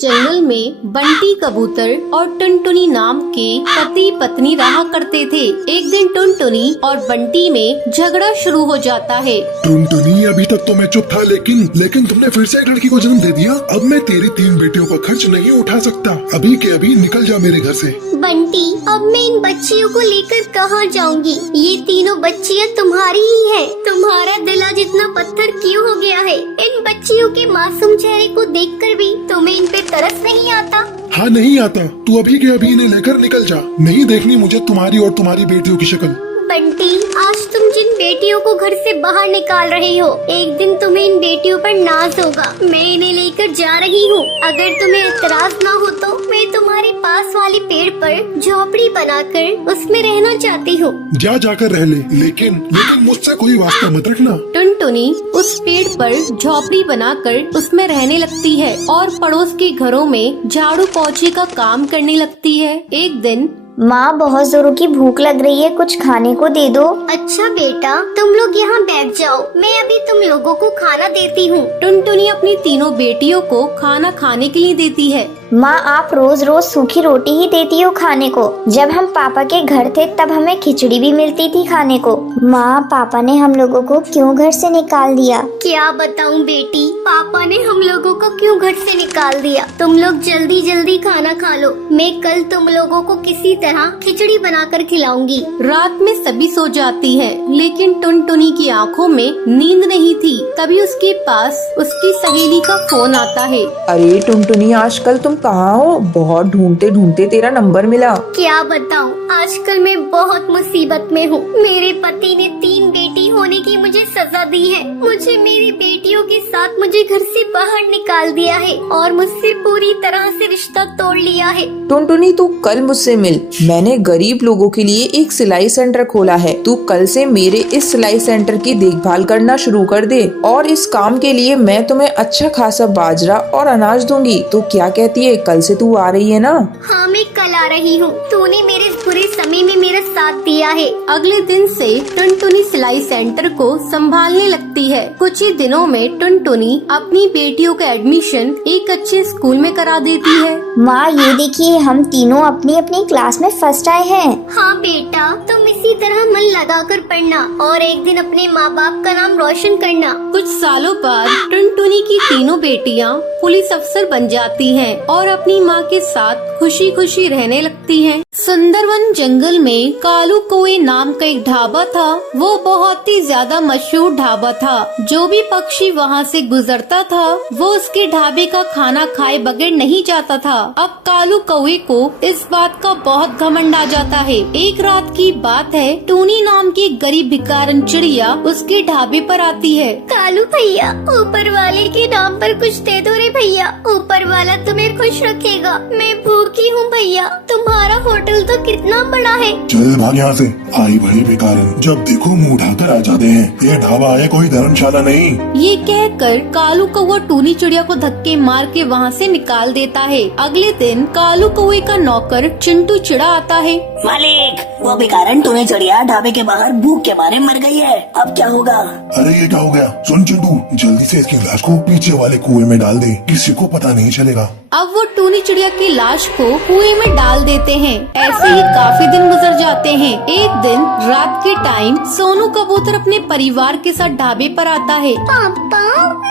जंगल में बंटी कबूतर और टुनटुनी नाम के पति पत्नी रहा करते थे। एक दिन टुनटुनी और बंटी में झगड़ा शुरू हो जाता है। टुनटुनी, अभी तक तो मैं चुप था, लेकिन तुमने फिर से एक लड़की को जन्म दे दिया। अब मैं तेरी 3 बेटियों का खर्च नहीं उठा सकता। अभी के अभी निकल जा मेरे घर से। बंटी, अब मैं इन बच्चियों को लेकर कहाँ जाऊँगी? ये तीनों बच्चियाँ तुम्हारी ही हैं। तुम्हारा दिल आज इतना पत्थर क्यों हो गया है? इन बच्चियों के मासूम चेहरे को देखकर भी तुम्हें इन पे तरस नहीं आता? हाँ, नहीं आता। तू अभी के अभी इन्हें लेकर निकल जा। नहीं देखनी मुझे तुम्हारी और तुम्हारी बेटियों की शक्ल। बंटी, आज तुम जिन बेटियों को घर से बाहर निकाल रहे हो, एक दिन तुम्हें इन बेटियों पर नाज होगा। मैं इन्हें लेकर जा रही हूँ। अगर तुम्हें एतराज ना हो तो मैं तुम्हारे पास वाले पेड़ पर झोपड़ी बनाकर उसमें रहना चाहती हूँ। जाकर रह ले, लेकिन मुझसे कोई वास्ता मत रखना। टुनटुनी उस पेड़ पर झोपड़ी बनाकर उसमें रहने लगती है और पड़ोस के घरों में झाड़ू पोछे का काम करने लगती है। एक दिन, माँ, बहुत जोरों की भूख लग रही है, कुछ खाने को दे दो। अच्छा बेटा, तुम लोग यहाँ बैठ जाओ, मैं अभी तुम लोगों को खाना देती हूँ। टुनटुनी अपनी तीनों बेटियों को खाना खाने के लिए देती है। माँ, आप रोज रोज सूखी रोटी ही देती हो खाने को। जब हम पापा के घर थे तब हमें खिचड़ी भी मिलती थी खाने को। माँ, पापा ने हम लोगों को क्यों घर से निकाल दिया? क्या बताऊँ बेटी, पापा ने हम लोगों को क्यों घर से निकाल दिया? तुम लोग जल्दी जल्दी खाना खा लो, मैं कल तुम लोगों को किसी तरह खिचड़ी बनाकर खिलाऊंगी। रात में सभी सो जाती है, लेकिन टुनटुनी की आंखों में नींद नहीं थी। तभी उसके पास उसकी सहेली का फोन आता है। अरे टुनटुनी, आजकल तुम कहाँ हो? बहुत ढूंढते ढूंढते तेरा नंबर मिला। क्या बताऊँ, आजकल मैं बहुत मुसीबत में हूँ। मेरे पति ने 3 बेटी होने की मुझे सजा दी है। मुझे मेरी बेटियों के साथ मुझे घर से बाहर निकाल दिया है और मुझसे पूरी तरह से रिश्ता तोड़ लिया है। टुनटुनी, तू कल मुझसे मिल। मैंने गरीब लोगों के लिए एक सिलाई सेंटर खोला है। तू कल से मेरे इस सिलाई सेंटर की देखभाल करना शुरू कर दे और इस काम के लिए मैं तुम्हें अच्छा खासा बाजरा और अनाज दूंगी। तो क्या कहती है, कल से तू आ रही है ना? हाँ, मैं कल आ रही हूँ। तूने मेरे इस बुरे समय में मेरा साथ दिया है। अगले दिन से टुनटुनी सिलाई सेंटर को संभालने लगती है। कुछ ही दिनों में टुनटुनी अपनी बेटियों का एडमिशन एक अच्छे स्कूल में करा देती है। माँ, ये देखिए, हम तीनों अपनी अपनी क्लास में फर्स्ट आए हैं। हाँ बेटा, तुम इसी तरह मन लगाकर पढ़ना और एक दिन अपने माँ बाप का नाम रोशन करना। कुछ सालों बाद टुनटुनी की तीनों बेटियां पुलिस अफसर बन जाती हैं और अपनी माँ के साथ खुशी खुशी रहने लगती हैं। सुंदरवन जंगल में कालू कौए नाम का एक ढाबा था। वो बहुत ही ज्यादा मशहूर ढाबा था। जो भी पक्षी वहाँ से गुजरता था वो उसके ढाबे का खाना खाए बगैर नहीं जाता था। अब कालू कौए को इस बात का बहुत घमंड आ जाता है। एक रात की बात है, टूनी नाम की गरीब भिखारन चिड़िया उसके ढाबे पर आती है। कालू भैया, ऊपर वाले के नाम पर कुछ दे दो रे भैया। ऊपर वाला तुम्हें खुश रखेगा। मैं भूखी हूँ भैया। तुम्हारा होटल तो कितना बड़ा है। चल भाग यहाँ से, आई बड़ी बेकारन। जब देखो मुंह उठाकर आ जाते हैं। ये ढाबा है, कोई धर्मशाला नहीं। ये कहकर कालू कौवा टूनी चिड़िया को धक्के मार के वहाँ से निकाल देता है। अगले दिन कालू कौवे का नौकर चिंटू चिड़ा आता है। मालिक, वो भिखारन टूनी चिड़िया ढाबे के बाहर भूख के मारे मर गई है। अब क्या होगा? अरे ये क्या हो गया? सुन चिंटू, जल्दी से इसकी लाश को पीछे वाले कुएं में डाल दे, किसी को पता नहीं चलेगा। अब वो टूनी चिड़िया की लाश को कुएं में डाल देते हैं। ऐसे ही काफी दिन गुजर जाते हैं। एक दिन रात के टाइम सोनू कबूतर अपने परिवार के साथ ढाबे पर आता है। पापा,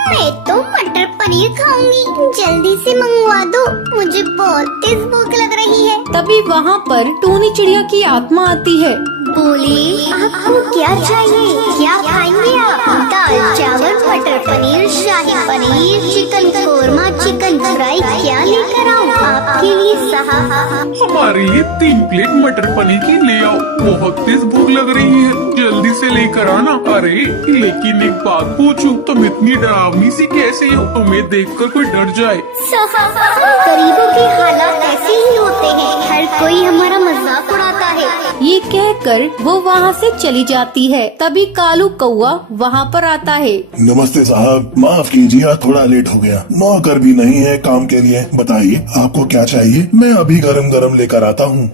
मैं तो मटर पनीर खाऊंगी, जल्दी से मंगवा दो, मुझे बहुत तेज भूख लग रही है। तभी वहाँ पर टूनी चिड़िया की आत्मा आती है। बोली, आपको क्या चाहिए? क्या खाएंगे आप? दाल चावल, matar paneer, shahi paneer, chicken korma, chicken fry, क्या लेकर आऊँ आपके लिए साहब? हमारे लिए 3 प्लेट मटर पनीर की ले आओ, बहुत तेज भूख लग रही है, जल्दी से लेकर आना। अरे लेकिन एक बात पूछूं, तुम इतनी डरावनी सी कैसे हो? तुम्हें देखकर कोई डर जाए। गरीबों के हालात ऐसे ही होते हैं, हर कोई हमारा मजाक उड़ाता है। ये कहकर वो वहाँ से चली जाती है। तभी कालू कौवा वहाँ पर आता है। नमस्ते साहब, माफ कीजिए, थोड़ा लेट हो गया। नौकर भी नहीं है काम के लिए। बताइए आपको क्या चाहिए, मैं अभी गरम गरम लेकर आता हूँ।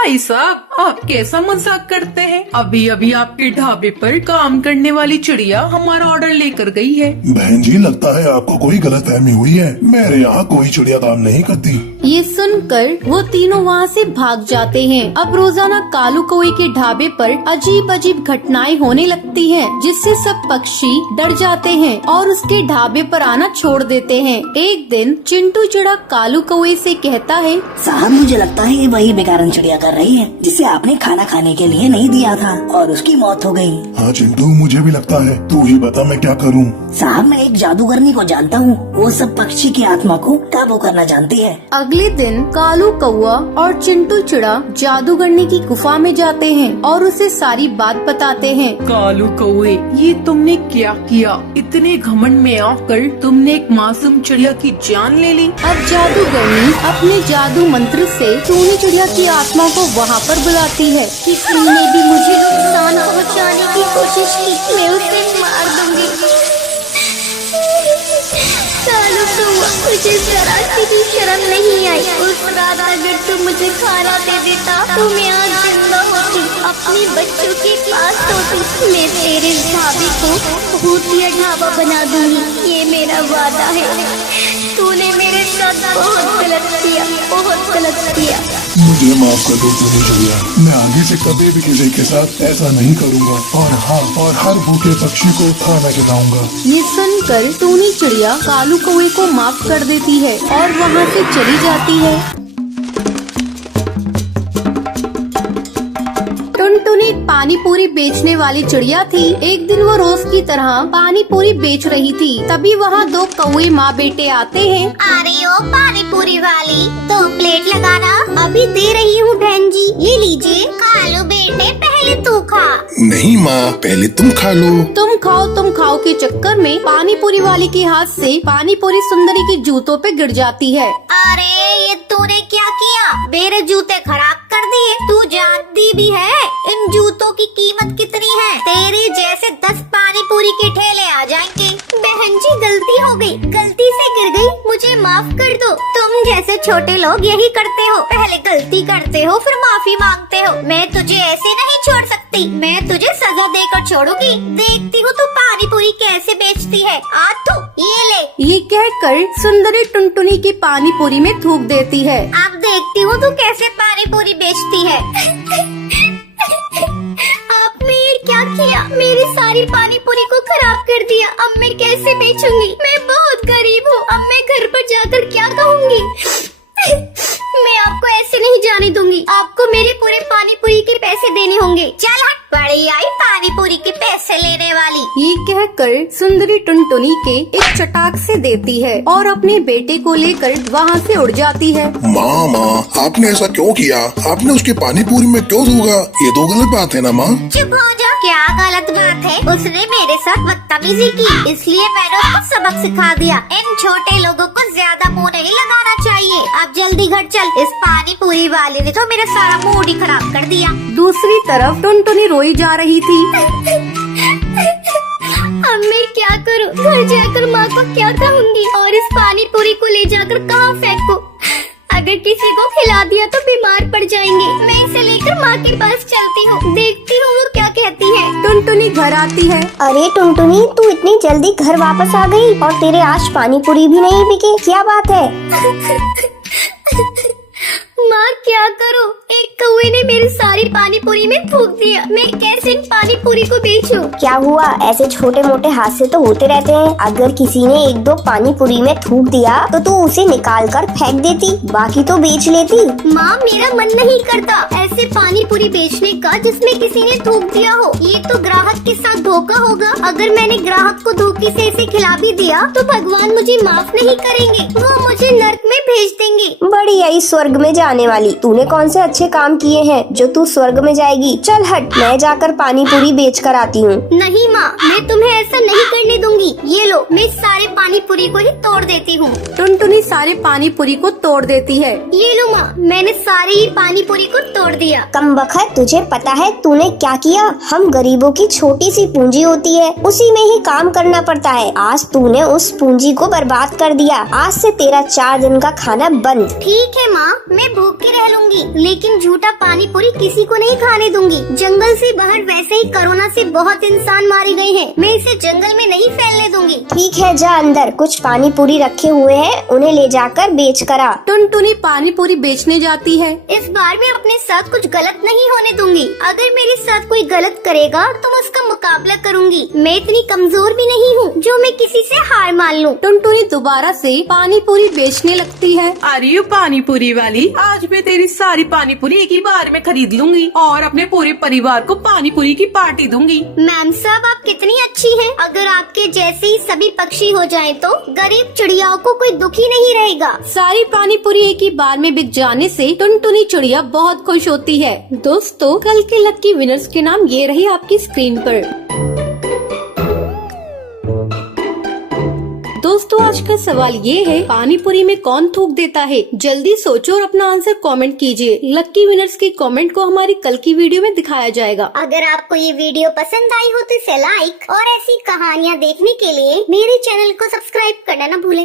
भाई साहब, आप कैसा मजाक करते हैं? अभी अभी आपके ढाबे पर काम करने वाली चिड़िया हमारा ऑर्डर लेकर गई है। बहन जी, लगता है आपको कोई गलतफहमी हुई है। मेरे यहाँ कोई चिड़िया काम नहीं करती। ये सुनकर वो तीनों वहाँ से भाग जाते हैं। अब रोजाना कालू कौवे के ढाबे पर अजीब अजीब घटनाएं होने लगती हैं, जिससे सब पक्षी डर जाते हैं और उसके ढाबे पर आना छोड़ देते हैं। एक दिन चिंटू चिड़ा कालू कौवे से कहता है, साहब मुझे लगता है ये वही बेकारन चिड़िया कर रही है जिसे आपने खाना खाने के लिए नहीं दिया था और उसकी मौत हो गई। हाँ चिंटू, मुझे भी लगता है। तू ही बता मैं क्या करूँ। साहब मैं एक जादूगरनी को जानता हूँ, वो सब पक्षी की आत्मा को काबू करना जानती है। अगले दिन कालू कौवा और चिंटू चिड़ा जादूगरनी की गुफा में जाते हैं और उसे सारी बात बताते हैं। कालू कौवे, ये तुमने क्या किया? इतने घमंड में आकर तुमने एक मासूम चिड़िया की जान ले ली। अब जादूगरनी अपने जादू मंत्र से टूनी चिड़िया की आत्मा को वहाँ पर बुलाती है। किसी ने भी मुझे नुकसान पहुंचाने की कोशिश की, मैं उसे मार दूंगी। कालू कौवा, मुझे जरा सी भी शर्म नहीं आई। उस रात अगर तू मुझे खाना दे देता तो मैं आज जिंदा होती, अपने बच्चों के पास होती। मैं तेरे ढाबे को भूतिया ढाबा बना दूंगी, ये मेरा वादा है। तूने मेरे साथ बहुत गलत किया, बहुत गलत किया। मुझे माफ कर दो टूनी चिड़िया, मैं आगे से कभी भी किसी के साथ ऐसा नहीं करूँगा। और हाँ, और हर भूखे पक्षी को खाना खिलाऊंगा। ये सुनकर टूनी चिड़िया कालू कौवे को माफ कर देती है और वहाँ से चली जाती है। टुनटुनी एक पानी पूरी बेचने वाली चिड़िया थी। एक दिन वो रोज की तरह पानी पूरी बेच रही थी। तभी वहाँ दो कौवे माँ बेटे आते हैं। अरे ओ पानी पूरी वाली, 2 प्लेट लगाना। अभी दे रही हूँ बहन जी, ले लीजिए। कालू बेटे पहले तू खा। नहीं माँ, पहले तुम खा लो। तुम खाओ के चक्कर में पानी पूरी वाली के हाथ से पानी पूरी सुंदरी के जूतों पे गिर जाती है। अरे ये तूने क्या किया? मेरे जूते खराब कर दिए। तू जानती भी है इन जूतों की कीमत कितनी है? तेरे जैसे 10 पानी पूरी के ठेले आ जाएंगे। बहन जी गलती हो गई, गलती से गिर गई, मुझे माफ कर दो। तुम जैसे छोटे लोग यही करते हो, पहले गलती करते हो फिर माफी मांगते हो। मैं तुझे ऐसे नहीं छोड़ सकती, मैं तुझे सजा देकर छोड़ूंगी। देखती हूँ तू पानी पूरी कैसे बेचती है। आ तू ये ले। ये कहकर सुंदरी टुनटुनी की पानी पूरी में थूक देती है। अब देखती हूँ तू कैसे पानी पूरी बेचती है। आपने ये क्या किया? मेरी सारी पानी पूरी को खराब कर दिया। अब मैं कैसे बेचूंगी? मैं बहुत गरीब हूँ, अब मैं घर पर जाकर क्या कहूँगी? मैं आपको ऐसे नहीं जाने दूंगी। आपको मेरे पूरे पानी पूरी के पैसे देने होंगे। चल हट, बड़ी आई पानी पूरी के पैसे लेने वाली। ये कहकर सुंदरी टुनटुनी के एक चटाक से देती है और अपने बेटे को लेकर वहाँ से उड़ जाती है। माँ, आपने ऐसा क्यों किया? आपने उसके पानी पूरी में क्यों थूका? ये तो गलत बात है ना माँ। चुप हो जा। क्या गलत बात है? उसने मेरे साथ बदतमीजी की, इसलिए मैंने उसको सबक सिखा दिया। इन छोटे लोगों को ज्यादा मुंह नहीं लगाना चाहिए। अब जल्दी घर चल, इस पानी पूरी वाले ने तो मेरा सारा मूड ही खराब कर दिया। दूसरी तरफ टुनटुनी रोई जा रही थी। अब मैं क्या करूं? घर जाकर माँ को क्या कहूँगी और इस पानी पूरी को ले जाकर कहाँ फेंकूं? अगर किसी को खिला दिया तो बीमार पड़ जाएंगे। मैं इसे लेकर माँ के पास चलती हूँ, देखती हूँ वो क्या कहती है। टुनटुनी घर आती है। अरे टुनटुनी, तू इतनी जल्दी घर वापस आ गई और तेरे आज पानी पूरी भी नहीं बिके, क्या बात है? माँ क्या करूँ? एक कौवे ने मेरी सारी पानी पूरी में थूक दिया। मैं कैसे इन पानी पूरी को बेचूं? क्या हुआ? ऐसे छोटे मोटे हादसे तो होते रहते हैं। अगर किसी ने 1-2 पानी पूरी में थूक दिया तो तू उसे निकाल कर फेंक देती, बाकी तो बेच लेती। माँ मेरा मन नहीं करता ऐसे पानी पूरी बेचने का जिसमें किसी ने थूक दिया हो। ये तो ग्राहक के साथ धोखा होगा। अगर मैंने ग्राहक को धोखे से इसे खिला भी दिया तो भगवान मुझे माफ नहीं करेंगे, वो मुझे नर्क में भेज देंगे। बड़ी आई स्वर्ग में जाने वाली, तूने कौन से अच्छे काम किए हैं जो तू स्वर्ग में जाएगी? चल हट, मैं जाकर पानी पूरी बेच कर आती हूँ। नहीं माँ, मैं तुम्हें ऐसा नहीं करने दूंगी। ये लो, मैं सारे पानी पूरी को ही तोड़ देती हूँ। टुनटुनी सारे पानी पूरी को तोड़ देती है। ये लो माँ, मैंने सारी ही पानी पूरी को तोड़ दिया। कमबख्त, तुझे पता है तूने क्या किया? हम गरीबों की छोटी सी पूंजी होती है, उसी में ही काम करना पड़ता है। आज तूने उस पूंजी को बर्बाद कर दिया। आज से तेरा 4 दिन का खाना बंद। ठीक है माँ, मैं भूखी रह लूंगी, लेकिन झूठा पानी पानी पूरी किसी को नहीं खाने दूंगी। जंगल से बाहर वैसे ही कोरोना से बहुत इंसान मारे गए हैं, मैं इसे जंगल में नहीं फैलने दूंगी। ठीक है, जा अंदर, कुछ पानी पूरी रखे हुए हैं, उन्हें ले जाकर बेच कर आ। टुनटुनी पानी पूरी बेचने जाती है। इस बार मैं अपने साथ कुछ गलत नहीं होने दूंगी। अगर मेरे साथ कोई गलत करेगा तो मैं उसका मुकाबला करूंगी। मैं इतनी कमजोर भी नहीं हूँ जो मैं किसी से हार मान लूँ। टुनटुनी दोबारा से पानी पूरी बेचने लगती है। अरे यू पानी पूरी वाली, आज मैं तेरी सारी पानी पूरी एक ही बार में खरीद लूंगी और अपने पूरे परिवार को पानी पूरी की पार्टी दूंगी। मैम साहब, आप कितनी अच्छी हैं। अगर आपके जैसे ही सभी पक्षी हो जाएं तो गरीब चिड़ियाओं को कोई दुखी नहीं रहेगा। सारी पानी पूरी एक ही बार में बिक जाने से टुनटुनी चिड़िया बहुत खुश होती है। दोस्तों, कल के लकी विनर्स के नाम ये रही आपकी स्क्रीन पर। दोस्तों, आज का सवाल ये है, पानी पूरी में कौन थूक देता है? जल्दी सोचो और अपना आंसर कमेंट कीजिए। लकी विनर्स के कमेंट को हमारी कल की वीडियो में दिखाया जाएगा। अगर आपको ये वीडियो पसंद आई हो तो इसे लाइक और ऐसी कहानियाँ देखने के लिए मेरे चैनल को सब्सक्राइब करना न भूलें।